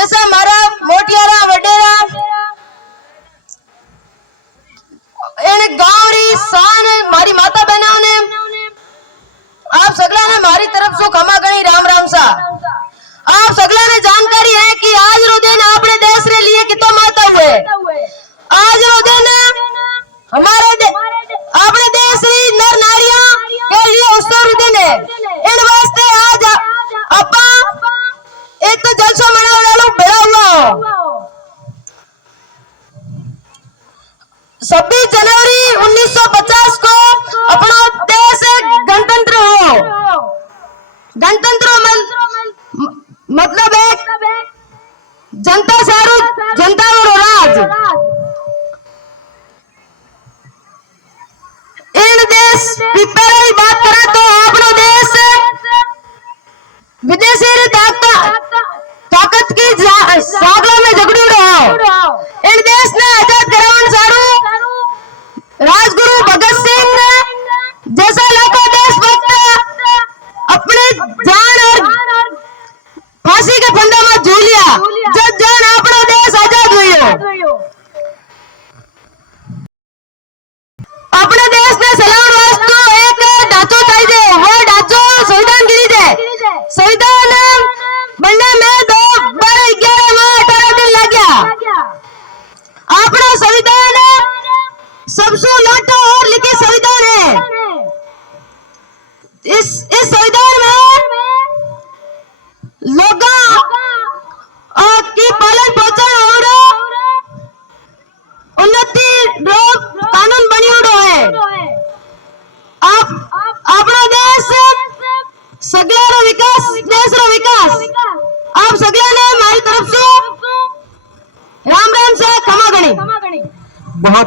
जैसा मारा मोटियारा वडेरा એને ગાવરી શાન મારી માતા બહેનોને आप सगला ने मारी तरफ से क्षमा गणी राम राम सा। आप सगला ने जानकारी है कि आज रो दिन अपने देश रे लिए कितो माता हुए। आज रो दिन हमारे अपने देश री नर नारियों के लिए उत्सव दिन है। इन वास्ते आज अपा एक तो जलसो मनाने वालों बेड़ा हुआ हो। 26 जनवरी 1950 को अपना देश गणतंत्र हो। गणतंत्र मतलब एक जनता सारू जनता रो राज। इन देश पहले बात करें तो अपना देश विदेशी ताकत की सागला में झगड़ू रहा। इन देश ने आजाद करावन सारू राजगुरु भगत सिंह जैसा लाखों देशभक्त अपने जान और फांसी के फंदे में झूलिया जब जान अपना देश आजाद हुई। अपने देश ने सलाम वास्तु एक ढांचो चाहिए दे। वो ढांचो संविधान गिरी दे। संविधान बनने में 2011 में 18 दिन लग गया। अपना संविधान सबसे लाटो और लिखी संविधान है। इस संविधान में लोगों की पालन पोषण और उन्नति कानून बनी है। आप अपना देश सगला रो विकास देश रो विकास आप सगला ने हमारी तरफ से राम राम से क्षमा गणी। बहुत